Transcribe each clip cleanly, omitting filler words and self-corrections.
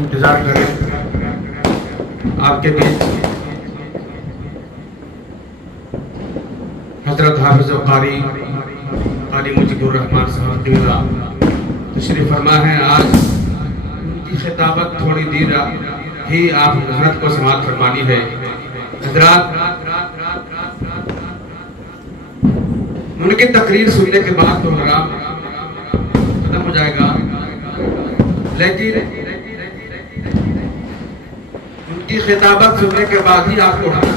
انتظار کریں آپ کے بیچ حضرت حافظ و قاری قاری مجیب الرحمان صاحب قبلہ تشریف فرما ہے۔ آج ان کی خطابت تھوڑی دیر ہی آپ حضرت کو سماعت فرمانی ہے۔ حضرات ان کی تقریر سننے کے بعد پروگرام ختم ہو جائے گا، لیکن ان کی خطابت سننے کے بعد ہی آپ کو اٹھنا،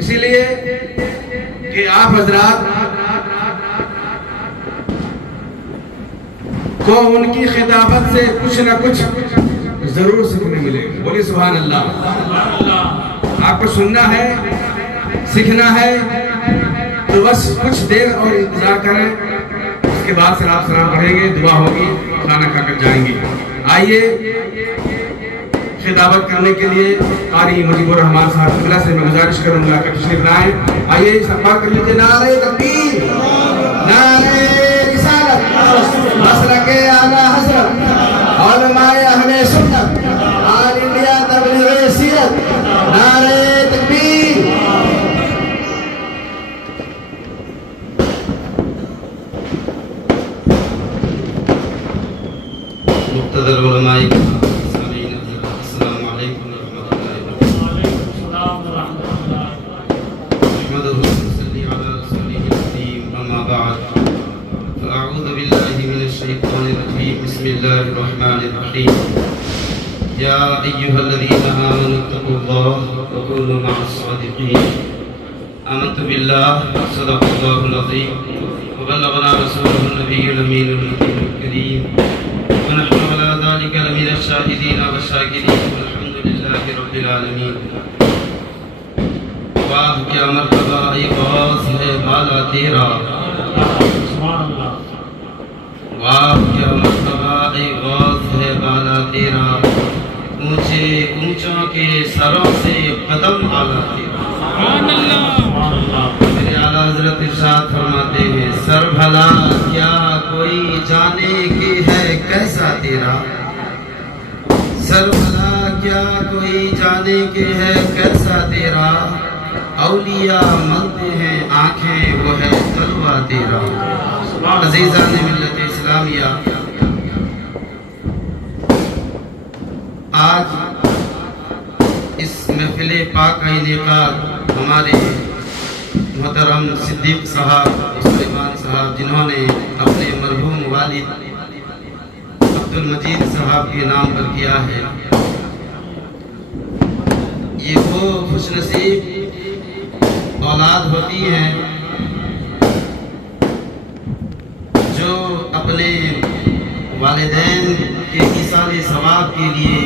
اسی لیے کہ آپ حضرات کو ان کی خطابت سے کچھ نہ کچھ ضرور سیکھنے ملے گا۔ بولیے سبحان اللہ۔ آپ کو سننا ہے، سیکھنا ہے، تو بس کچھ دیر اور انتظار کریں، اس کے بعد سلام پڑھیں گے، دعا ہوگی، کھانا کھا کر جائیں گے۔ آئیے خطابت کرنے کے لیے قاری مجیب الرحمان صاحب قبلہ سے میں گزارش کروں گا کہ تشریف لائیں۔ آئیے استقبال کر لیجیے۔ نعرہ تکبیر، نعرہ رسالت، مسلک اعلی حضرت علماء اہل سنت آل انڈیا تبلیغ سیرت، نعرہ تکبیر۔ مقتدر علماء بسم الله الرحمن الرحيم يا أيها الذين آمنوا اتقوا الله وكونوا مع الصادقين آمنت بالله صدق الله العظيم وبلغنا رسوله النبي الأمين الكريم ونحن على ذلك لمن الشاهدين والشاكرين والحمد لله رب العالمين۔ واہ کیا مرتبہ غوث ہے بالا تیرا، واہ کیا مرتبہ غوث ہے بالا تیرا، اونچے اونچوں کے سروں سے قدم اعلیٰ تیرا۔ میرے اعلیٰ حضرت ارشاد فرماتے ہیں، سر بھلا کیا کوئی جانے کہ ہے کیسا تیرا، سر بھلا کیا کوئی جانے کہ ہے کیسا تیرا، اولیاء ملتے ہیں آنکھیں وہ ہے تلوہ تیرا۔ عزیزان ملت اسلامیہ، آج اس محفل پاک کا انعقاد ہمارے محترم صدیق صاحب سلیمان صاحب جنہوں نے اپنے مرحوم والد عبد المجید صاحب کے نام پر کیا ہے۔ یہ وہ خوش نصیب اولاد ہوتی ہیں جو اپنے والدین کے ایصال ثواب کے لیے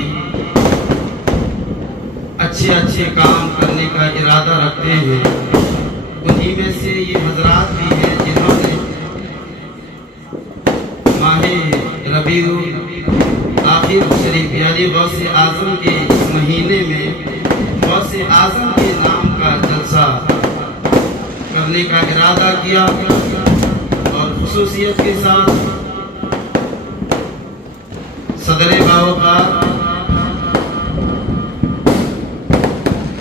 اچھے اچھے کام کرنے کا ارادہ رکھتے ہیں۔ انہی میں سے یہ حضرات بھی ہیں جنہوں نے ماہ ربیع آخر شریف یعنی غوث اعظم کے اس مہینے میں غوث اعظم کے نام کا جلسہ کرنے کا ارادہ کیا، اور خصوصیت کے ساتھ صدر باوقار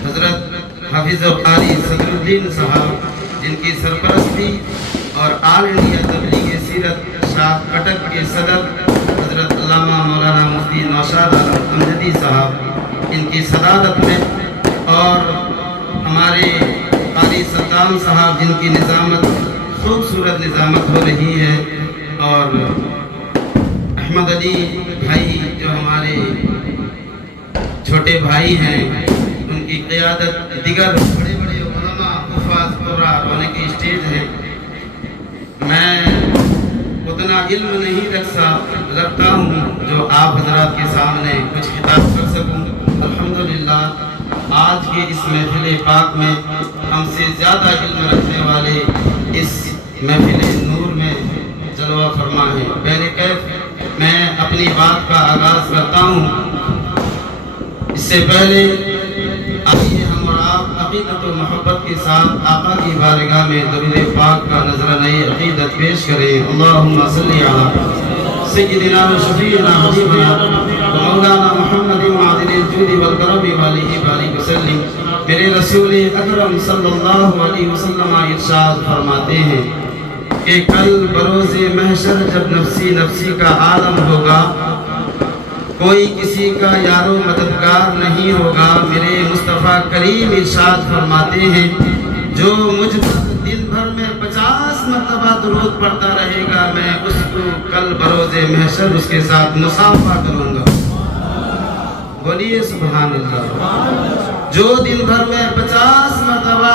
حضرت حافظ و قاری صدر الدین صاحب جن کی سرپرستی اور آل انڈیا تبلیغ سیرت شاہ کٹک کے صدر حضرت علامہ مولانا مفتی نوشاد عالم امجدی صاحب ان کی صدارت میں، اور ہمارے قاری سلطان صاحب جن کی نظامت خوبصورت نظامت ہو رہی ہے، اور احمد علی بھائی جو ہمارے چھوٹے بھائی ہیں ان کی قیادت، دیگر بڑے بڑے علماء حفاظ قرآن ہونے کی اسٹیج ہے۔ میں اتنا علم نہیں رکھتا ہوں جو آپ حضرات کے سامنے کچھ خطاب کر سکوں۔ الحمدللہ آج کے اس محفل پاک میں ہم سے زیادہ علم رکھنے والے اس محفل نور میں جلوہ فرما ہے۔ پہلے کیف میں اپنی بات کا آغاز کرتا ہوں، اس سے پہلے آئیے ہم اور آپ عقیدت و محبت کے ساتھ آقا کی بارگاہ میں درود پاک کا نذرانہ عقیدت پیش کریں۔ اللہم صلی علی سيدنا وشفيعنا حبيبنا ومولانا محمد معدن الجود والكرم وآله بارك وسلم. میرے رسول اکرم صلی اللہ علیہ وسلم ارشاد فرماتے ہیں کہ کل بروز محشر جب نفسی نفسی کا عالم ہوگا، کوئی کسی کا یار و مددگار نہیں ہوگا. میرے مصطفیٰ کریم ارشاد فرماتے ہیں جو مجھ پر دن بھر میں 50 مرتبہ درود پڑھتا رہے گا، میں اس کو کل بروز محشر اس کے ساتھ مصافحہ کروں گا. بولیے سبحان اللہ. جو دن بھر میں 50 مرتبہ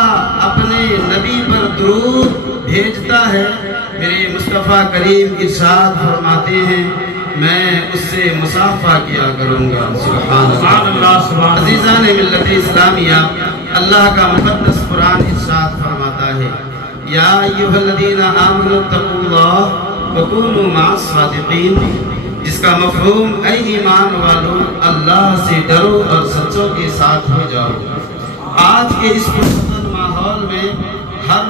اپنے نبی پر درود بھیجتا ہے، میرے مصطفیٰ کریم ارشاد فرماتے ہیں میں اس سے مصافحہ کیا کروں گا. سبحان اللہ. عزیزان ملت اسلامیہ، اللہ کا مقدس قرآن ارشاد فرماتا ہے یا ایھا الذین آمنوا اتقوا اللہ وکونوا مع الصادقین، جس کا مفہوم اے ایمان والو اللہ سے ڈرو اور سچوں کے ساتھ ہو جاؤ. آج کے اس پرامن ماحول میں ہر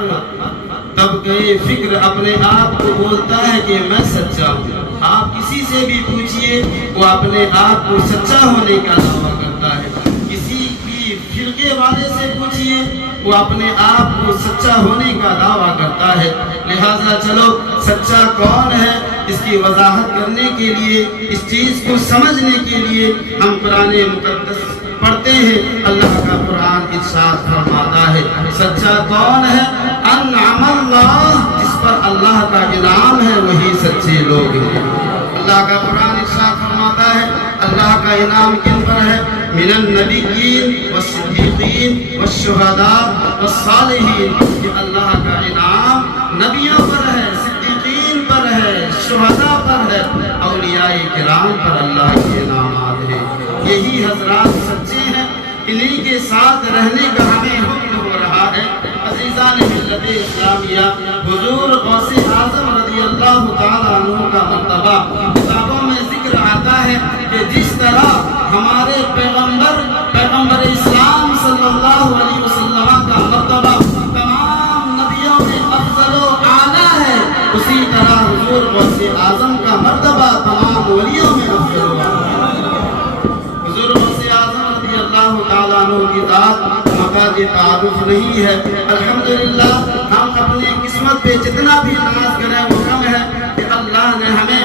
طبقے فکر اپنے آپ کو بولتا ہے کہ میں سچا ہوں. آپ کسی سے بھی پوچھئے وہ اپنے آپ کو سچا ہونے کا دعویٰ کرتا ہے. کسی بھی فرقے والے سے پوچھئے وہ اپنے آپ کو سچا ہونے کا دعویٰ کرتا ہے. لہٰذا چلو سچا کون ہے اس کی وضاحت کرنے کے لیے، اس چیز کو سمجھنے کے لیے ہم قرآن مقدس پڑھتے ہیں. اللہ کا قرآن ارشاد فرماتا ہے سچا کون ہے؟ انعم اللہ، جس پر اللہ کا انعام ہے وہی سچے لوگ ہیں. اللہ کا قرآن ارشاد فرماتا ہے اللہ کا انعام کن پر ہے؟ من النبیین والصدیقین والشہداء والصالحین. کہ اللہ کا انعام نبیوں پر ہے، صدیقین پر ہے، شہداء پر ہے، اولیاء کرام پر اللہ کے انعامات ہیں. یہی حضرات سچے ہیں، انہی کے ساتھ رہنے کا ہمیں حکم ہو رہا ہے. عزیزان ملت اسلامیہ، حضور غوث اعظم رضی اللہ تعالیٰ عنہ کا مرتبہ کتابوں میں ذکر آتا ہے کہ جس طرح ہمارے پیغمبر اسلام صلی اللہ علیہ وسلم کا مرتبہ تمام نبیوں میں افضل و اعلیٰ ہے، اسی طرح حضور غوث اعظم کا مرتبہ تمام ولیوں میں افضل و اعلیٰ ہے. حضور غوث اعظم رضی اللہ تعالیٰ عنہ کی ذات مقام تعارف نہیں ہے. الحمدللہ ہم اپنی قسمت پہ جتنا بھی ناز کریں وہ کم ہے کہ اللہ نے ہمیں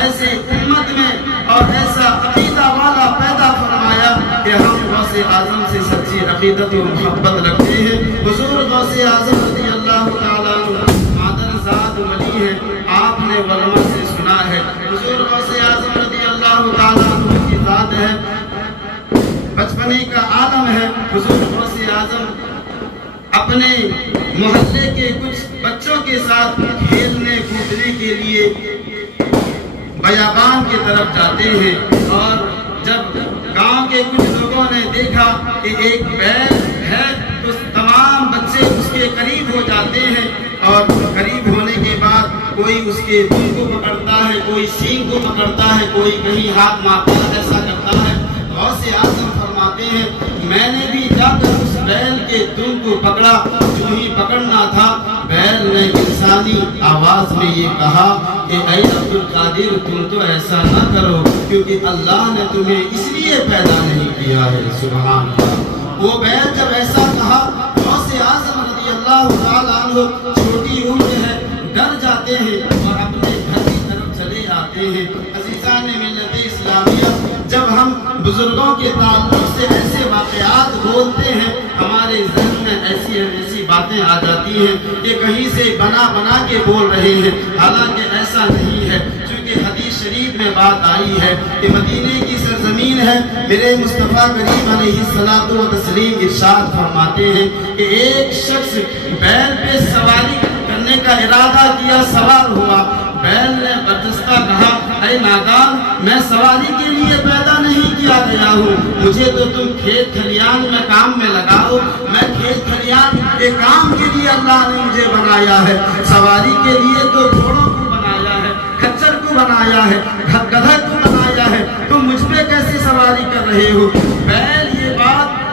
ایسے امت میں اور ایسا عقیدہ والا پیدا فرمایا کہ ہم غوث اعظم سے سچی عقیدت و محبت رکھتے ہیں. حضور غوث اعظم رضی اللہ تعالیٰ عنہ مادرزاد ولی ہیں. آپ نے علماء سے سنا ہے حضور غوث اعظم رضی اللہ تعالیٰ عنہ کی ذات ہے، بچپنے کا عالم ہے. حضور غوث اعظم اپنے محلے کے کچھ بچوں کے ساتھ کھیلنے کودنے کے لیے بیابان کی طرف جاتے ہیں، اور جب گاؤں کے کچھ لوگوں نے دیکھا کہ ایک بیل ہے تو تمام بچے اس کے قریب ہو جاتے ہیں، اور قریب ہونے کے بعد کوئی اس کے دم کو پکڑتا ہے، کوئی سینگ کو پکڑتا ہے، کوئی کہیں ہاتھ مارتا ہے، ایسا کرتا ہے. غوث اعظم فرماتے ہیں میں نے بھی جا کر اس بیل کے دم کو پکڑا. جو ہی پکڑنا تھا بیل نے انسانی آواز میں یہ کہا کہ اے عبد القادر تم تو ایسا نہ کرو، کیونکہ اللہ نے تمہیں اس لیے پیدا نہیں کیا ہے. سبحان اللہ. وہ بیل جب ایسا کہا غوث اعظم رضی اللہ تعالیٰ عنہ چھوٹی عمر ہے، ڈر جاتے ہیں اور اپنے گھر کی طرف چلے آتے ہیں. عزیزان ملت اسلامیہ، جب ہم بزرگوں کے تعلق سے ایسے واقعات بولتے ہیں ہمارے ذہن میں ایسی باتیں آ جاتی ہیں کہ کہیں سے بنا کے بول رہے ہیں، حالانکہ ایسا نہیں ہے. چونکہ حدیث شریف میں بات آئی ہے کہ مدینے کی سرزمین ہے، میرے مصطفیٰ کریم علیہ الصلوۃ والتسلیم ارشاد فرماتے ہیں کہ ایک شخص بیل پہ سواری کرنے کا ارادہ کیا، سوار ہوا. بیل نے برجستہ کہا اے نادان، میں سواری کے لیے پیدا نہیں کیا گیا ہوں، مجھے تو تم کھیت کھلیان میں کام میں لگاؤ. میں کھیت کھلیان کے کام کے لیے اللہ نے مجھے بنایا ہے، سواری کے لیے تو گھوڑوں کو بنایا ہے، کچر کو بنایا ہے، گدھا کو بنایا ہے، تم مجھ پہ کیسے سواری کر رہے ہو؟ بیل یہ بات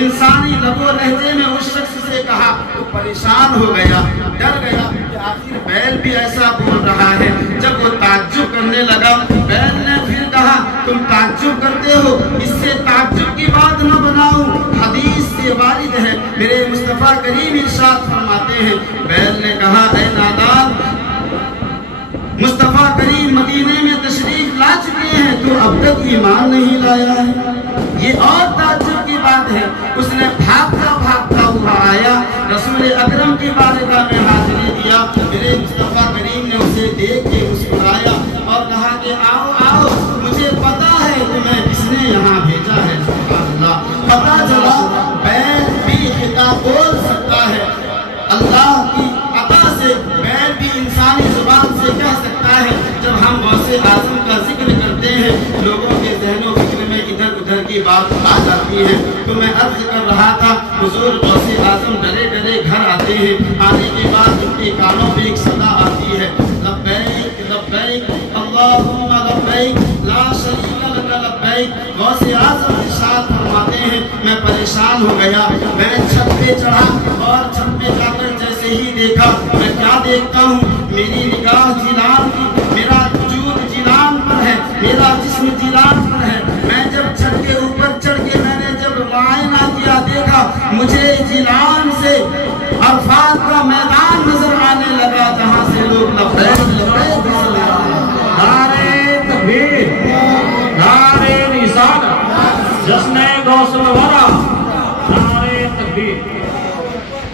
انسانی لب و لہجے میں اس شخص سے کہا، وہ پریشان ہو گیا، ڈر گیا کہ آخر بیل بھی ایسا بول رہا ہے۔ جب وہ تعجب کرنے لگا، بیل نے پھر کہا تم تعجب کرتے ہو، اس سے تعجب کی بات نہ بناؤ، حدیث سے وارد ہے، میرے مصطفیٰ کریم ارشاد فرماتے ہیں۔ بیل نے کہا اے نادان، مصطفیٰ کریم مدینے میں تشریف لا چکے ہیں تو اب تک ایمان نہیں لایا ہے، یہ اور تعجب کی بات ہے۔ اس نے بھاگتا بھاگتا ہوا آیا، رسول اکرم کی بارگاہ میں حاضری دیا، میرے مصطفیٰ کریم نے اسے دیکھ کے مسکرایا اور کہا کہ آؤ آؤ، مجھے پتا ہے تمہیں کس نے یہاں بھیجا ہے۔ سبحان اللہ، پتا چلا بیل بھی خطاب بول سکتا ہے، اللہ کی عطا سے بیل بھی انسانی زبان سے کہہ سکتا ہے۔ جب ہم غوث اعظم کا ذکر کرتے ہیں، لوگوں کے ذہن و فکر میں ادھر ادھر کی بات آ جاتی ہے۔ تو میں عرض کر رہا تھا، حضور غوث اعظم ڈرے ڈرے گھر آتے ہیں، آنے کے بعد ان کے کانوں پہ ایک صدا آتی ہے، لبیک لبیک اللہم لبیک لا شریک لک لبیک۔ غوث اعظم ارشاد فرماتے ہیں میں پریشان ہو گیا، میں چھت پہ چڑھا اور چھت پہ جا کر جیسے ہی دیکھا، میں کیا دیکھتا ہوں، میری نگاہ جیلان کی، میرا وجود جیلان پر ہے، میرا جسم جیلان پر ہے۔ میں جب چھت کے اوپر چڑھ کے میں نے جب معائنہ کیا، دیکھا مجھے جیلان سے عرفات کا میدان نظر آنے لگا، جہاں سے لوگ لبیک لبیک نعرے تکبیر، نعرے رسالت، جشن غوث الورا، نعرے تکبیر۔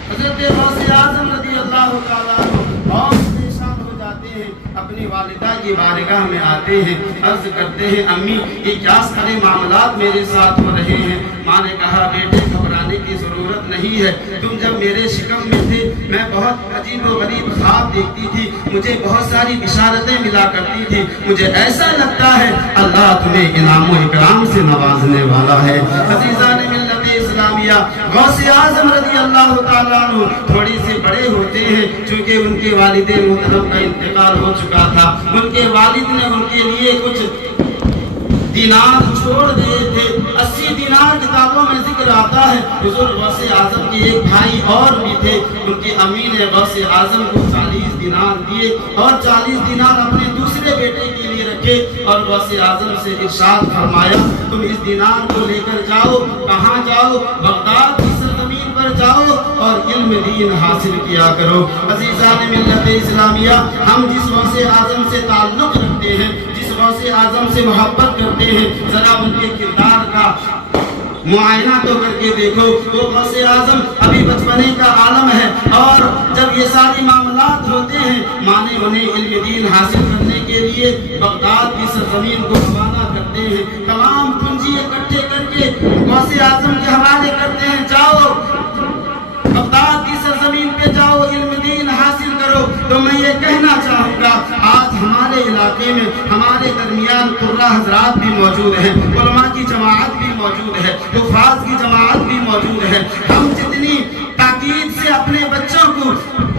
حضرت غوث اعظم رضی اللہ تعالیٰ عنہ اور پریشان ہو جاتے ہیں، اپنی والدہ کی بارگاہ میں آتے ہیں، عرض کرتے ہیں امی یہ کیا سارے معاملات میرے ساتھ ہو رہے ہیں۔ ماں نے کہا بیٹے گھبرانے کی ضرورت نہیں ہے، تم جب میرے شکم میں تھے میں بہت عجیب و غریب خواب دیکھتی تھی، مجھے بہت ساری بشارتیں ملا کرتی تھی، مجھے ایسا لگتا ہے اللہ تمہیں انعام و اکرام سے نوازنے والا ہے۔ عزیزان ملت اسلامیہ، غوث اعظم رضی اللہ تعالیٰ عنہ تھوڑی سے بڑے ہوتے ہیں، چونکہ ان کے والد محترم کا انتقال ہو چکا تھا، ان کے والد نے ان کے لیے کچھ دینار چھوڑ دیے تھے، 80 دینار کتابوں میں ذکر آتا ہے۔ حضور غوث اعظم کے ایک بھائی اور بھی تھے، ان کی امی نے غوث اعظم کو 40 دینار دیے اور 40 دینار اپنے دوسرے بیٹے کے لیے رکھے اور غوث اعظم سے ارشاد فرمایا تم اس دینار کو لے کر جاؤ، کہاں جاؤ؟ بغداد کی سرزمین پر جاؤ اور علم دین حاصل کیا کرو۔ عزیزان ملت اسلامیہ، ہم جس غوث اعظم سے تعلق رکھتے ہیں، جس غوث اعظم سے محبت کرتے ہیں، ذرا ان کے کردار کا معائنہ تو کر کے دیکھو۔ وہ غوث اعظم ابھی بچپنے کا عالم ہے اور جب یہ ساری معاملات ہوتے ہیں، ماں نے انہیں علم دین حاصل کرنے کے لیے بغداد کی سرزمین کو روانہ کرتے ہیں، تمام پونجی اکٹھے کر کے غوث اعظم کے حوالے کرتے ہیں، جاؤ بغداد کی سرزمین پہ جاؤ، علم دین حاصل کرو۔ تو میں یہ کہنا چاہوں گا آج ہمارے علاقے میں ہمارے درمیان قرہ حضرات بھی موجود ہیں، علماء کی جماعت بھی موجود ہے، حفاظ کی جماعت بھی موجود ہے۔ ہم جتنی تاکید سے اپنے بچوں کو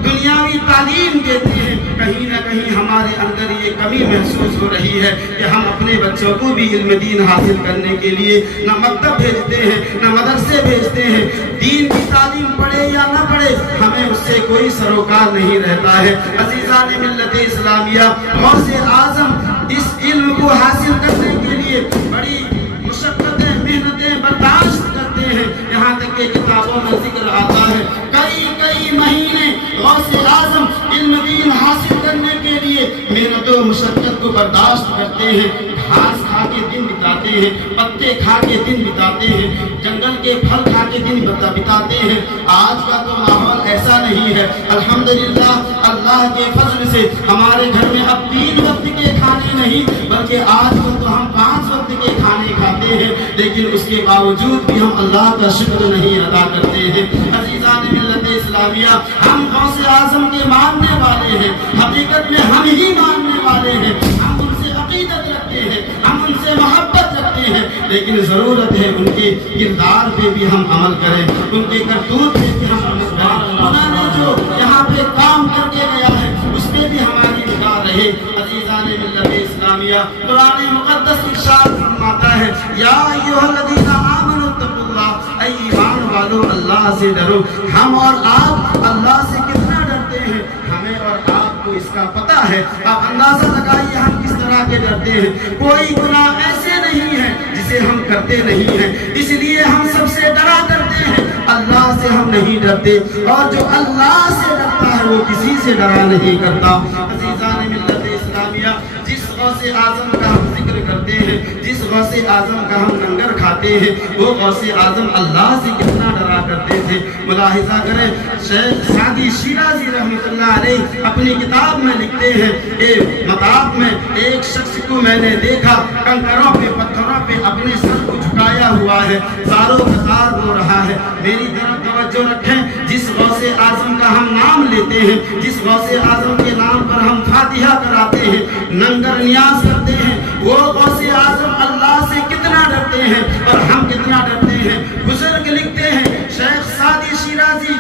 دنیاوی تعلیم دیتے ہیں، کہیں نہ کہیں ہمارے اندر یہ کمی محسوس ہو رہی ہے کہ ہم اپنے بچوں کو بھی علم دین حاصل کرنے کے لیے نہ مکتب بھیجتے ہیں نہ مدرسے بھیجتے ہیں۔ دین کی تعلیم پڑھے یا نہ پڑھے ہمیں اس سے کوئی سروکار نہیں رہتا ہے۔ عزیزان ملت اسلامیہ، غوث اعظم اس علم کو حاصل کرنے کے لیے بڑی مشقتیں محنتیں برداشت کرتے ہیں، یہاں تک کہ کتابوں میں ذکر آتا ہے کئی مہینے غوث اعظم علم دین حاصل کرنے کے لیے محنت و مشقت کو برداشت کرتے ہیں، گھاس کھا کے دن بتاتے ہیں، پتے کھا کے دن بتاتے ہیں، جنگل کے پھل کھا کے دن بتاتے ہیں۔ آج کا تو ماحول ایسا نہیں ہے، الحمدللہ اللہ کے فضل سے ہمارے گھر میں اب 3 وقت کے کھانے نہیں بلکہ آج کل تو ہم 5 وقت کے کھانے کھاتے ہیں، لیکن اس کے باوجود بھی ہم اللہ کا شکر نہیں ادا کرتے ہیں۔ عزیزان ملت اسلامیہ، ہم غوث اعظم کے ماننے والے ہیں، حقیقت میں ہم ہی ماننے والے ہیں، ہم ان سے عقیدت رکھتے ہیں، ہم ان سے محبت رکھتے ہیں، لیکن ضرورت ہے ان کے کردار پہ بھی ہم عمل کریں، ان کے کرتوت پہ بھی ہم عمل کریں۔ انہوں نے جو یہاں پہ کام کر کے گیا ہے اس پہ بھی ہماری نگاہ رہے۔ عزیزان ملت اسلامیہ، قرآن مقدس ارشاد فرماتا ہے یا ایھا الذین آمنوا اتقوا اللہ، اے ایمان والو اللہ سے ڈرو۔ ہم اور آپ اللہ سے کتنا ڈرتے ہیں؟ ہمیں اور آپ کو کا پتہ ہے. آپ اندازہ لگائیے ہم کس طرح کے ڈرتے ہیں. کوئی گناہ ایسے نہیں ہے جسے ہم کرتے نہیں ہیں. اس لیے ہم سب سے ڈرا کرتے ہیں, اللہ سے ہم نہیں ڈرتے, اور جو اللہ سے ڈرتا ہے وہ کسی سے ڈرا نہیں کرتا. عزیزان ملت اسلامیہ, جس غوث اعظم کا ہم ذکر کرتے ہیں, جس غوث اعظم کا ہم لنگر کھاتے ہیں, وہ غوث اعظم اللہ سے کتنا ڈرا کرتے تھے. ملاحظہ کریں, شیخ سعدی شیرازی رحمۃ اللہ علیہ اپنی کتاب میں لکھتے ہیں, ایک مطاف میں ایک شخص کو میں نے دیکھا کنکروں پہ پتھروں پہ اپنے سر کو جھکایا ہوا ہے, زاروں قطار رو رہا ہے. میری طرف توجہ رکھیں, جس غوث اعظم کا ہم نام لیتے ہیں, جس غوث اعظم کے نام پر ہم فاتحہ کراتے ہیں, ننگر نیاز کرتے ہیں, وہ غوث اعظم اللہ سے کتنا ڈرتے ہیں اور ہم کتنا ڈرتے ہیں. بزرگ لکھتے ہیں, شیخ سعدی شیرازی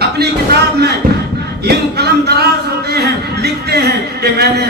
اپنی کتاب میں یوں قلم دراز ہوتے ہیں, لکھتے ہیں کہ میں نے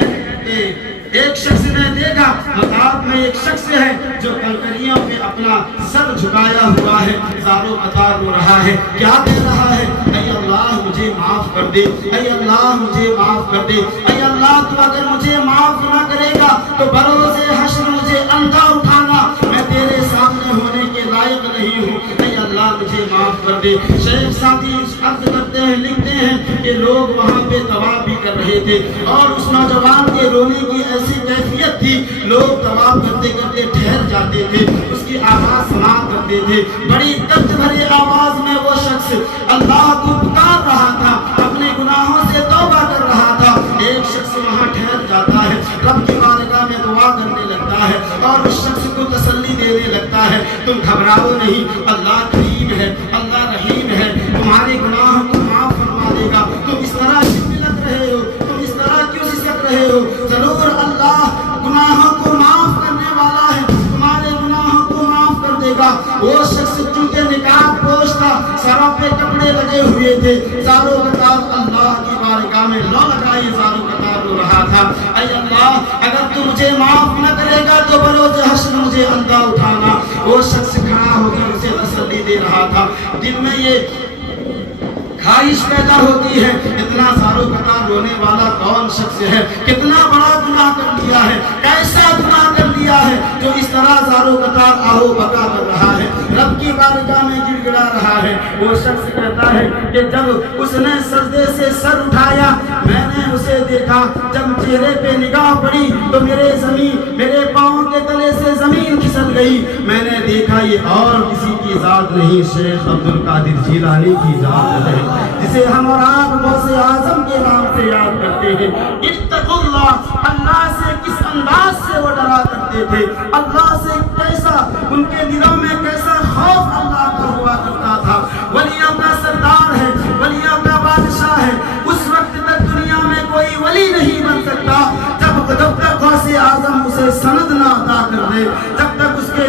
ایک شخص نے دیکھا, مطاف میں ایک شخص ہے جو کنکریوں پہ اپنا سر جھکایا ہوا ہے, زاروں قطار رو رہا ہے. کیا کہہ رہا ہے؟ اے اللہ مجھے معاف کر دے, اے اللہ مجھے معاف کر دے, اے اللہ تو اگر مجھے معاف نہ کرے گا تو بروز حشر مجھے اندھا اٹھانا, میں تیرے سامنے ہونے کے لائق نہیں ہوں, اے اللہ مجھے معاف کر دے. شیخ سعدی عرض کرتے ہیں, لکھتے ہیں کہ لوگ وہاں پہ طواف بھی کر رہے تھے اور اس نوجوان کے رونے کی ایسی کیفیت تھی, لوگ طواف کرتے کرتے ٹھہر جاتے تھے, اس کی آواز سماعت کرتے تھے. بڑی درد بھری آواز میں وہ شخص اللہ کو پکار رہا تھا, اپنے گناہوں سے توبہ کر رہا تھا. ایک شخص وہاں ٹھہر جاتا ہے, رب کی بارگاہ میں دعا کرنے لگتا ہے اور اس شخص کو تسلی دینے لگتا ہے, تم گھبراؤ نہیں, اللہ کریم ہے, اللہ رحیم ہے, تمہارے گناہوں کو معاف فرما دے گا. تم اس طرح کیوں لگ رہے ہو, تم اس طرح کیوں سسک رہے ہو, ضرور اللہ گناہوں کو معاف کرنے والا ہے, تمہارے گناہوں کو معاف کر دے گا. وہ شخص چونکہ نقاب پوش تھا, سروں پہ کپڑے لگے ہوئے تھے, زاروں قطار اللہ کی بارگاہ میں لو لگائے زاروں قطار رو رہا تھا. اے اللہ اگر تو مجھے معاف نہ کرے گا تو بروز حشر مجھے اندھا اٹھانا. وہ شخص کھڑا ہو کر اسے تسلی دے رہا تھا. دل میں یہ خواہش پیدا ہوتی ہے, اتنا زاروں قطار رونے والا کون شخص ہے, کتنا بڑا گناہ کر لیا ہے, کیسا گناہ کر لیا ہے جو اس طرح زاروں قطار آہو بکا کر رہا ہے, رب کی بارگاہ میں گڑ گڑا رہا ہے. وہ شخص کہتا ہے کہ جب اس نے سجدے سے سر اٹھایا, میں نے اسے دیکھا, جب چہرے پہ نگاہ پڑی تو میرے پاؤں کے تلے سے زمین کھسک گئی. میں نے دیکھا یہ اور کسی کی ذات نہیں, شیخ عبد القادر جیلانی کی ذات ہے, جسے ہم اور آپ غوث اعظم کے نام سے یاد کرتے ہیں. اتقوا اللہ, اللہ سے کس انداز سے وہ ڈرا کرتے تھے, اللہ سے کیسا ان کے دلوں میں کیسا خوف اللہ کا ہوا کرتا تھا. ولیوں کا سردار ہے, ولیوں کا بادشاہ ہے, اس وقت تک دنیا میں کوئی ولی نہیں بن سکتا جب تک غوث اعظم اسے سند نہ عطا کر دے, جب تک اس کے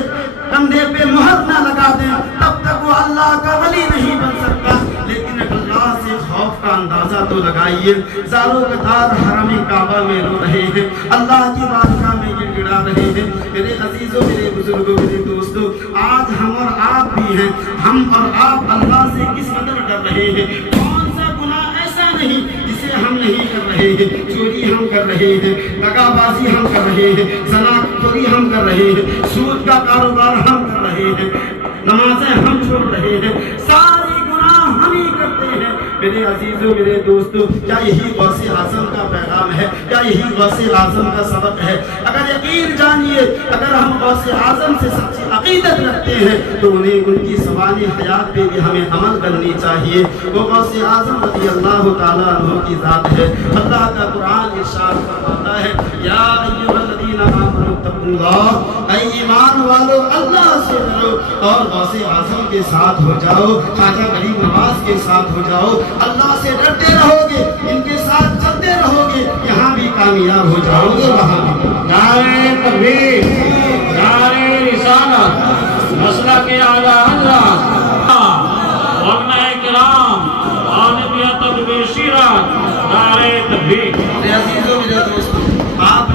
کندھے پہ مہر نہ لگا دیں تب تک وہ اللہ کا ولی نہیں بن سکتا. لیکن اللہ سے خوف کا اندازہ تو لگائیے, زاروں قطار حرم کعبہ میں رو رہے ہیں, اللہ کی بارگاہ میں گڑ گڑا رہے ہیں. میرے عزیزوں, میرے بزرگوں, میرے دوستوں, آج ہم اور آپ بھی ہیں, ہم اور آپ اللہ سے کس قدر ڈر رہے ہیں. کون سا گناہ ایسا نہیں جسے ہم نہیں کر رہے ہیں. چوری ہم کر رہے ہیں, دغا بازی ہم کر رہے ہیں, زنا خوری ہم کر رہے ہیں, سود کا کاروبار ہم کر رہے ہیں, نمازیں ہم چھوڑ رہے ہیں, ساری گناہ ہم ہی کرتے ہیں. میرے عزیزوں, میرے دوستوں, کیا یہی غوث اعظم کا پیغام ہے, کیا یہی غوث اعظم کا سبق ہے؟ اگر یقین جانیے, اگر ہم غوث اعظم سے سچی عقیدت رکھتے ہیں تو انہیں ان کی سوانح حیات پہ بھی ہمیں عمل کرنی چاہیے. وہ غوث اعظم رضی اللہ تعالیٰ عنہ کی ذات ہے. اللہ کا قرآن ارشاد فرماتا ہے, یا ایھا الذین آمنوا اتقوا اللہ, اے ایمان والو اللہ سے ڈرو اور غوث اعظم کے ساتھ ہو جاؤ, خواجہ غریب نواز کے ساتھ ہو جاؤ. اللہ سے ڈرتے رہو گے, ان کے ساتھ چلتے رہو گے, یہاں بھی کامیاب ہو جاؤ گے, وہاں بھی. نعرہ تکبیر, نعرہ رسالت, مسلک اعلی حضرت, علماء کرام, عالمیت تکبیر سیرت, نعرہ تکبیر. میرے عزیزوں, میرے دوستوں, آپ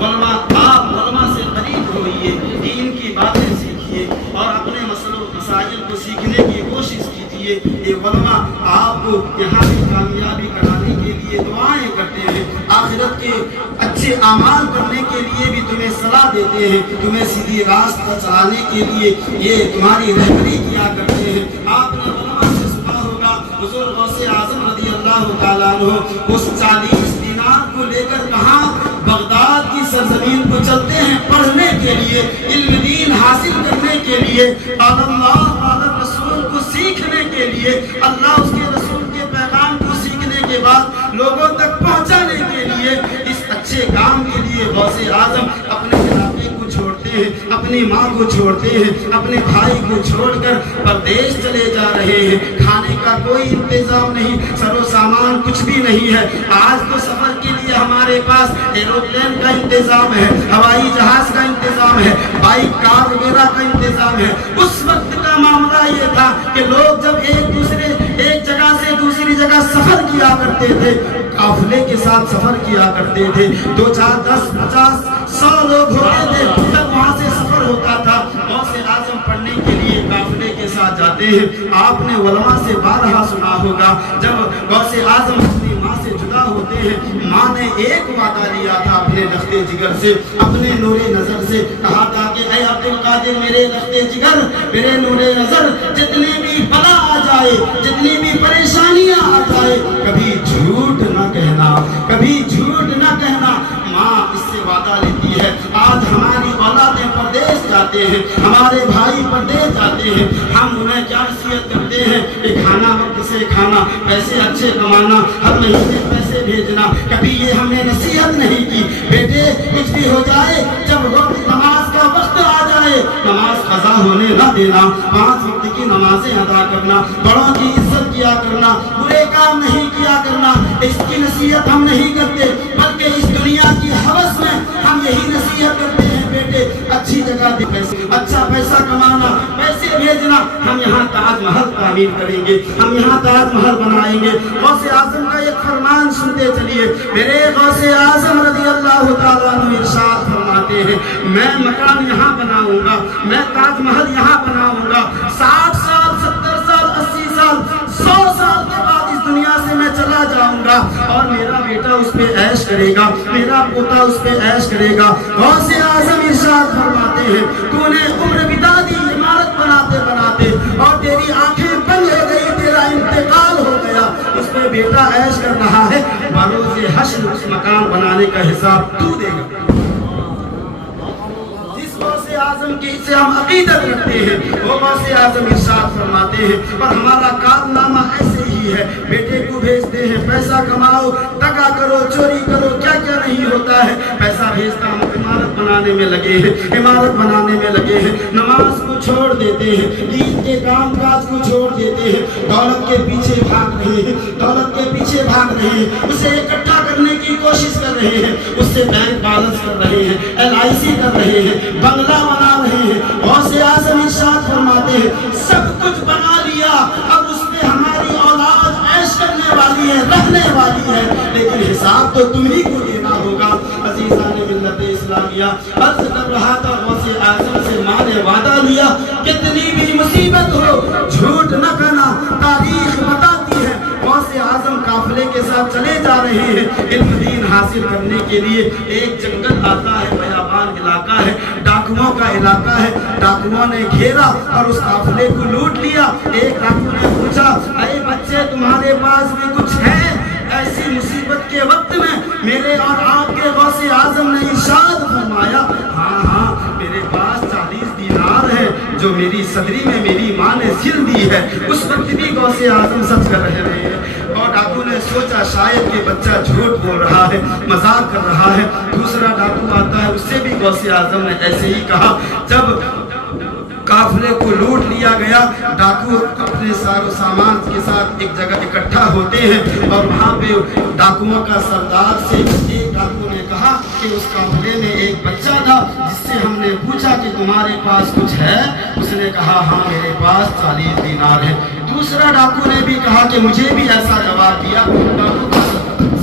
علماء سے قریب ہوئیے, دین کی باتیں سیکھیے اور اپنے مسائل کو سیکھنے کی کوشش کیجیے. یہ علماء آپ کو یہاں بھی کامیابی کرانے کے لیے دعائیں کرتے آخرت کے اچھے اعمال کرنے کے لیے بھی تمہیں صلاح دیتے ہیں، تمہیں سیدھی راستہ چلانے کے لیے یہ تمہاری رہبری کیا کرتے ہیں۔ آپ نے علماء سے سنا ہوگا حضور غوث اعظم رضی اللہ تعالیٰ عنہ اس 40 دینار کو لے کر کہاں بغداد کی سرزمین کو چلتے ہیں پڑھنے کے لیے، علم دین حاصل کرنے کے لیے، قال اللہ قال رسول کو سیکھنے کے لیے، اللہ اس کے رسول کے پیغام کو سیکھنے کے بعد لوگوں تک پہنچانے کے لیے، اس اچھے کام کے لیے غوث اعظم اپنے علاقے کو چھوڑتے ہیں، اپنی ماں کو چھوڑتے ہیں، اپنے بھائی کو چھوڑ کر پردیش چلے جا رہے ہیں۔ کھانے کا کوئی انتظام نہیں، سر و سامان کچھ بھی نہیں ہے۔ آج تو سفر کے لیے ہمارے پاس ایروپلین کا انتظام ہے، ہوائی جہاز کا انتظام ہے، بائک کار وغیرہ کا انتظام ہے۔ اس وقت کا معاملہ یہ تھا کہ لوگ جب ایک جگہ سے دوسری جگہ سفر کیا کرتے تھے، قافلے کے ساتھ سفر کیا کرتے تھے، 2 4 10 50 100 لوگ ہوتے تھے، تب وہاں سے سفر ہوتا تھا۔ غوث اعظم پڑھنے کے لیے قافلے کے ساتھ جاتے ہیں۔ آپ نے علماء سے بارہا سنا ہوگا جب غوث اعظم اپنی ماں سے جدا ہوتے ہیں، ماں نے ایک وعدہ لیا تھا اپنے لخت جگر سے، اپنے نور نظر سے، کہا تھا کہ اے عبد القادر میرے لخت جگر، میرے نور نظر، جتنے بھی بلا آ جائے، جتنی بھی پریشانیاں آ جائے، کبھی جھوٹ نہ کہنا، کبھی جھوٹ نہ کہنا۔ ماں اس سے وعدہ لیتی ہے۔ آج ہماری اولادیں پردیش جاتے ہیں، ہمارے بھائی پردیش جاتے ہیں، ہم انہیں کیا نصیحت کرتے ہیں کہ کھانا وقت سے کھانا، پیسے اچھے کمانا، ہر مہینے پیسے بھیجنا۔ کبھی یہ ہم نے نصیحت نہیں کی بیٹے کچھ بھی ہو جائے، جب وقت نماز کا وقت آ جائے نماز قضا ہونے نہ دینا، 5 وقت کی نمازیں ادا کرنا، بڑوں کی عزت کیا کرنا، برے کام نہیں کیا کرنا۔ اس کی نصیحت ہم نہیں کرتے، بلکہ اس دنیا کی ہوس میں ہم یہی نصیحت کرتے ہیں بیٹے اچھی جگہ دے پیسے، اچھا پیسہ کمانا، پیسے بھیجنا، ہم یہاں تاج محل تعمیر کریں گے، ہم یہاں تاج محل بنائیں گے۔ غوث اعظم کا ایک فرمان سنتے چلیے، میرے غوث اعظم رضی اللہ تعالیٰ عنہ ارشاد فرماتے ہیں میں مکان یہاں بناؤں گا، میں تاج محل یہاں بناؤں گا، 60 سال 70 سال 80 سال 100 سال کے بعد اس دنیا سے میں چلا جاؤں گا اور میرا بیٹا اس پہ عیش کرے گا، میرا پوتا اس پہ عیش کرے گا۔ غوث اعظم ارشاد فرماتے ہیں تو نے عمر بتا دی عمارت بناتے بناتے اور تیری آنکھیں بند ہو گئی، تیرا انتقال ہو گیا، اس پہ بیٹا عیش کر رہا ہے، بروز حشر اس مکان بنانے کا حساب تو دے گا۔ غوث اعظم کی سے ہم عقیدت رکھتے ہیں، وہ غوث اعظم ارشاد فرماتے ہیں اور ہمارا کارنامہ ایسے ہی ہے، بیٹے کو بھیجتے ہیں پیسہ کماؤ، دغا کرو، چوری کرو، کیا کیا نہیں ہوتا ہے، پیسہ بھیجتا ہم عمارت بنانے میں لگے ہیں، عمارت بنانے میں لگے ہیں، نماز کو چھوڑ دیتے ہیں، دین کے کام کاج کو چھوڑ دیتے ہیں، دولت کے پیچھے بھاگ رہے ہیں، دولت کے پیچھے بھاگ رہے ہیں، اسے اکٹھا کرنے کی کوشش کر رہے ہیں، اس سے بینک بیلنس کر رہے ہیں، LIC کر رہے ہیں، بنگلہ بنا رہے ہیں۔ غوث اعظم ارشاد فرماتے ہیں سب کچھ بنا لیا، اب اس پہ ہماری اولاد عیش کرنے والی ہے، رہنے والی ہے، لیکن حساب تو تم ہی کو دینا ہوگا۔ عزیزان ملت اسلامیہ، عرض کر رہا تھا غوث اعظم سے ماں نے وعدہ لیا کتنی بھی مصیبت ہو جھوٹ نہ کہنا، تاریخ بتاتی ہے غوث اعظم قافلے کے ساتھ چلے جا رہے ہیں علم دین حاصل کرنے کے لیے۔ ایک جنگل آتا ہے، بیابان علاقہ ہے، ڈاکوؤں کا علاقہ ہے، ڈاکوؤں نے گھیرا اور اس قافلے کو لوٹ لیا۔ ایک ڈاکو نے پوچھا اے بچے تمہارے پاس بھی کچھ ہے؟ ایسی مصیبت کے وقت میں میرے اور آپ کے غوث اعظم نے ارشاد فرمایا ہاں میرے پاس 40 دینار ہے جو میری صدری میں میری ماں نے سل دی ہے۔ اس وقت بھی غوث اعظم سچ کر رہے ہیں اور ڈاکو نے سوچا شاید یہ بچہ جھوٹ بول رہا ہے، مذاق کر رہا ہے۔ دوسرا ڈاکو آتا ہے، اس سے بھی غوث اعظم نے ایسے ہی کہا۔ جب قافلے کو لوٹ لیا گیا، ڈاکو اپنے سار و سامان کے ساتھ ایک جگہ اکٹھا ہوتے ہیں اور وہاں پہ ڈاکوؤں کا سردار سے ایک ڈاکو نے کہا کہ اس قافلے میں ایک بچہ تھا جس سے ہم نے پوچھا کہ تمہارے پاس کچھ ہے؟ اس نے کہا ہاں میرے پاس 40 دینار ہے۔ دوسرا ڈاکو نے بھی کہا کہ مجھے بھی ایسا جواب دیا۔ ڈاکو کا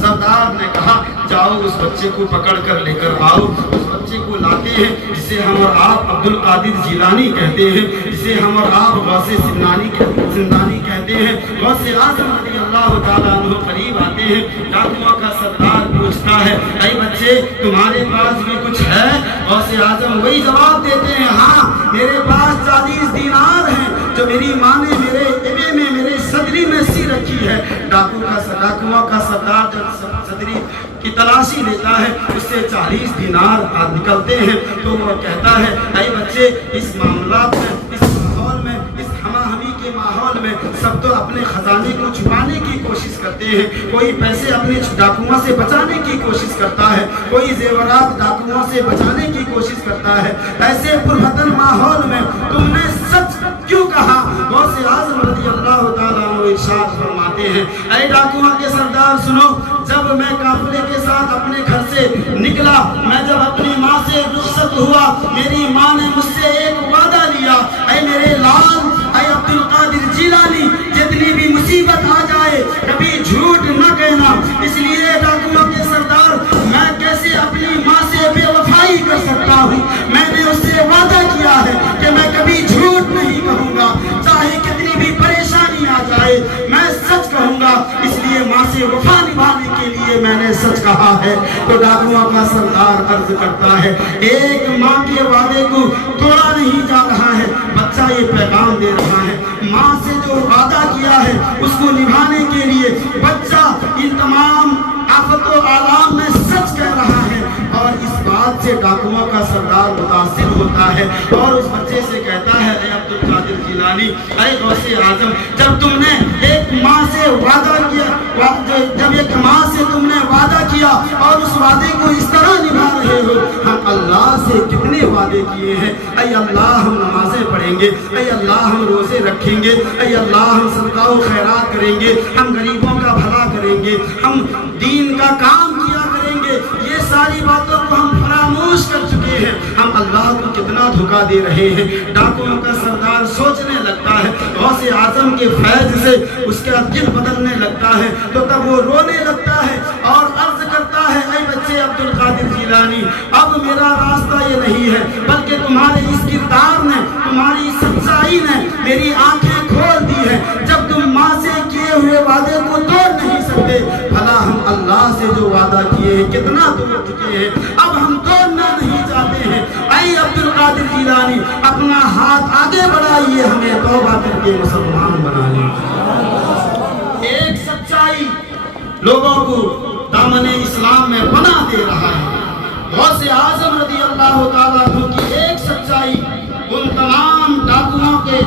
سردار نے کہا جاؤ اس بچے کو پکڑ کر لے کر آؤ۔ اس بچے کو لاتے ہیں جسے ہم اور آپ عبد القادر جیلانی کہتے ہیں، جسے ہم اور آپ غوث زندانی کہتے ہیں۔ غوث اعظم رضی اللہ تعالیٰ عنہ قریب آتے ہیں، ڈاکوؤں کا سردار پوچھتا ہے اے بچے تمہارے پاس بھی کچھ ہے؟ غوث اعظم وہی جواب دیتے ہیں ہاں میرے پاس 40 دینار ہیں جو میری ماں نے میرے ایبے میں میرے صدری میں سی رکھی ہے۔ ڈاکوؤں کا سردار جب صدری کی تلاشی لیتا ہے اس سے 40 دینار نکلتے ہیں تو وہ کہتا ہے اے بچے اس معاملات میں اس ماحول میں اس ہمہ ہمی کے ماحول میں سب تو اپنے خزانے کو چھپانے کی کوشش کرتے ہیں، کوئی پیسے اپنے ڈاکوؤں سے بچانے کی کوشش کرتا ہے، کوئی زیورات ڈاکوؤں سے بچانے کی کوشش کرتا ہے۔ ایسے پرفتن ماحول میں تم نے سچ کیوں کہا؟ غوث اعظم رضی اللہ تعالیٰ عنہ ارشاد فرماتے ہیں اے ڈاکوؤں کے سردار سنو، جب میں قافلے کے ساتھ اپنے گھر سے نکلا، میں جب اپنی ماں سے رخصت ہوا، میری ماں نے مجھ سے ایک وعدہ لیا اے میرے لال اے عبد القادر جیلانی جتنی بھی مصیبت آ جائے کبھی جھوٹ نہ کہنا۔ اس لیے ڈاکوؤں کے سردار میں کیسے اپنی ماں سے بے وفائی کر سکتا ہوں؟ میں نے اس سے وعدہ کیا ہے کہ میں کبھی جھوٹ نہیں کہوں گا، چاہے کتنی بھی پریشانی آ جائے میں سچ کہوں گا، اس لیے ماں سے وفا نبھانے کے لیے میں نے سچ کہا ہے۔ تو ڈاکوؤں کا سردار عرض کرتا ہے ایک ماں کے وعدے کو توڑا نہیں جا رہا ہے، بچہ یہ پیغام دے رہا ہے ماں سے جو وعدہ کیا ہے اس کو نبھانے کے لیے بچہ ان تمام آفت و آلام میں سچ کہہ رہا ہے، اور اس بات سے ڈاکوؤں کا سردار متاثر ہوتا ہے اور اس بچے سے کہتا ہے اے عبد القادر جیلانی اے غوث اعظم جب تم نے ایک ماں سے وعدہ کیا، جب ایک ماں سے تم نے وعدہ کیا اور اس وعدے کو اس طرح نبھا رہے ہو، ہم اللہ سے کتنے وعدے کیے ہیں، اے اللہ ہم نمازیں پڑھیں گے، اے اللہ ہم روزے رکھیں گے، اے اللہ ہم صدقہ و خیرات کریں گے، ہم غریبوں کا بھلا کریں گے، ہم دین کا کام کیا کریں گے، یہ ساری باتوں کو ہم فراموش کر چکے ہیں، ہم اللہ کو کتنا دھوکہ دے رہے ہیں۔ ڈاکوؤں کا سردار سوچنے لگتا ہے، غوث اعظم کے فیض سے اس کا دل بدلنے لگتا ہے، تو تب وہ رونے لگتا ہے اور عرض کرتا ہے اے بچے عبد القادر جیلانی اب میرا راستہ یہ نہیں ہے بلکہ تمہارے اس کردار نے، تمہاری سچائی نے میری آنکھیں کھول دی ہے۔ جب تم ماں سے کیے ہوئے وعدے کو توڑ نہیں سکتے، بھلا ہم اللہ سے جو وعدہ کیے ہیں کتنا توڑ چکے ہیں، اب ہم توڑنا نہیں چاہتے ہیں۔ اے عبد القادر جیلانی اپنا ہاتھ آگے بڑھائیے، ہمیں توبہ کر کے مسلمان بنائیے۔ ایک سچائی لوگوں کو دامن اسلام میں بنا دے رہا ہے۔ غوث اعظم رضی اللہ تعالیٰ عنہ کی ایک سچائی ان تمام ڈاکوؤں کے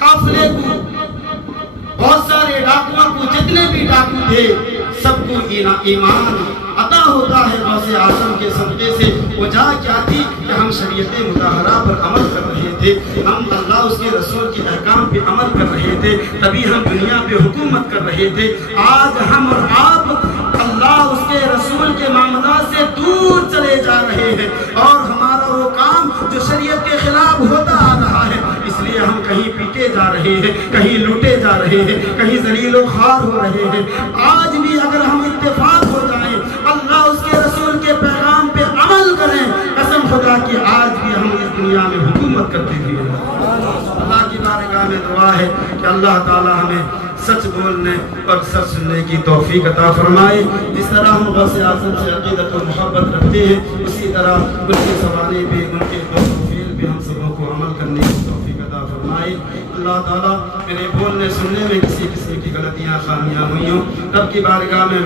قافلے کو، بہت سارے ڈاکوؤں کو، جتنے بھی ڈاکو تھے سب کو ایمان عطا ہوتا ہے غوث اعظم کے صدقے سے۔ وجہ کیا تھی کہ ہم شریعت مطہرہ پر عمل کر رہے تھے، ہم اللہ اس کے رسول کے احکام پہ عمل کر رہے تھے، تبھی ہم دنیا پہ حکومت کر رہے تھے۔ آج ہم اور آپ اللہ اس کے رسول کے معاملات سے دور چلے جا رہے ہیں اور ہمارا وہ کام جو شریعت کے خلاف ہوتا آ رہا ہے، اس لیے ہم کہیں پیٹے جا رہے ہیں، کہیں لوٹے جا رہے ہیں، کہیں ذلیل و خوار ہو رہے ہیں۔ آج بھی اگر ہم اتفاق ہو جائیں، اللہ اس کے رسول کے پیغام پہ عمل کریں، قسم خدا کی آج بھی ہم اس دنیا میں حکومت کرتے ہوئے اللہ کی بارگاہ میں دعا ہے کہ اللہ تعالی ہمیں سچ بولنے اور سچ سننے کی توفیق عطا فرمائے۔ جس طرح ہم غوث اعظم سے عقیدت و محبت رکھتے ہیں، اسی طرح ان کے سوانے پہ، ان کے قول و فعل پہ ہم سبوں کو عمل کرنے کی توفیق عطا فرمائے۔ اللہ تعالیٰ میرے بولنے سننے میں کسی قسم کی غلطیاں خامیاں ہوئی ہوں، رب کی بارگاہ میں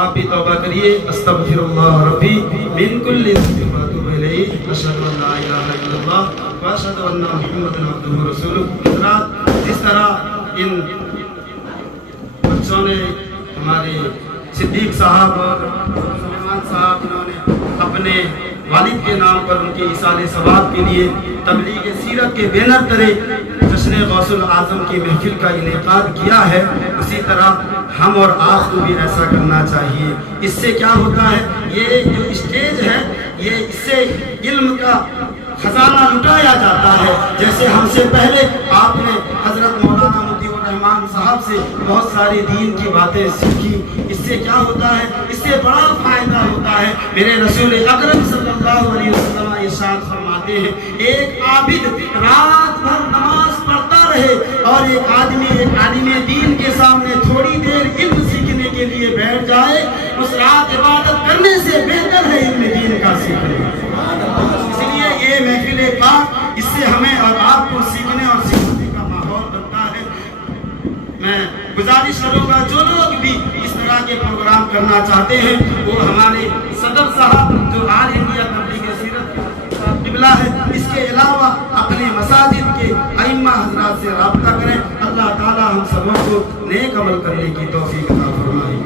آپ بھی توبہ کریے۔ استغفر اللہ ربی من کل ذنب واتوب الیہ، اشہد ان لا الہ الا اللہ واشہد ان محمدا عبدہ ورسولہ۔ جس طرح ان بچوں نے، ہمارے صدیق صاحب اور سلیمان صاحب، انہوں نے اپنے والد کے نام پر ان کے ایصال ثواب کے لیے تبلیغ سیرت کے بینر تلے جشن غوث اعظم کی محفل کا انعقاد کیا ہے، اسی طرح ہم اور آپ کو بھی ایسا کرنا چاہیے۔ اس سے کیا ہوتا ہے، یہ جو اسٹیج ہے، یہ اس سے علم کا خزانہ لٹایا جاتا ہے۔ جیسے ہم سے پہلے آپ نے حضرت مولانا مطیع الرحمان صاحب سے بہت ساری دین کی باتیں سیکھی، اس سے کیا ہوتا ہے، اس سے بڑا فائدہ ہوتا ہے۔ میرے رسول اکرم صلی اللہ علیہ وسلم ارشاد فرماتے ہیں، ایک عابد رات بھر نماز پڑھتا رہے رہے اور ایک آدمی ایک عالم دین کے سامنے تھوڑی دیر علم سیکھنے کے لیے بیٹھ جائے، اس رات عبادت کرنے سے بہتر ہے علم دین کا سیکھنا۔ اس لیے یہ محفل پاک، اس سے ہمیں اور آپ کو سیکھنے اور سکھانے کا ماحول بنتا ہے۔ میں گزارش کروں گا جو لوگ بھی اس طرح کے پروگرام کرنا چاہتے ہیں وہ ہمارے صدر صاحب جو آل انڈیا تبلیغ سیرت قبلہ ہے، اس کے علاوہ اپنے مساجد کے ائمہ حضرات سے رابطہ کریں۔ اللہ تعالی ہم سبوں کو نیک عمل کرنے کی توفیق عطا فرمائے۔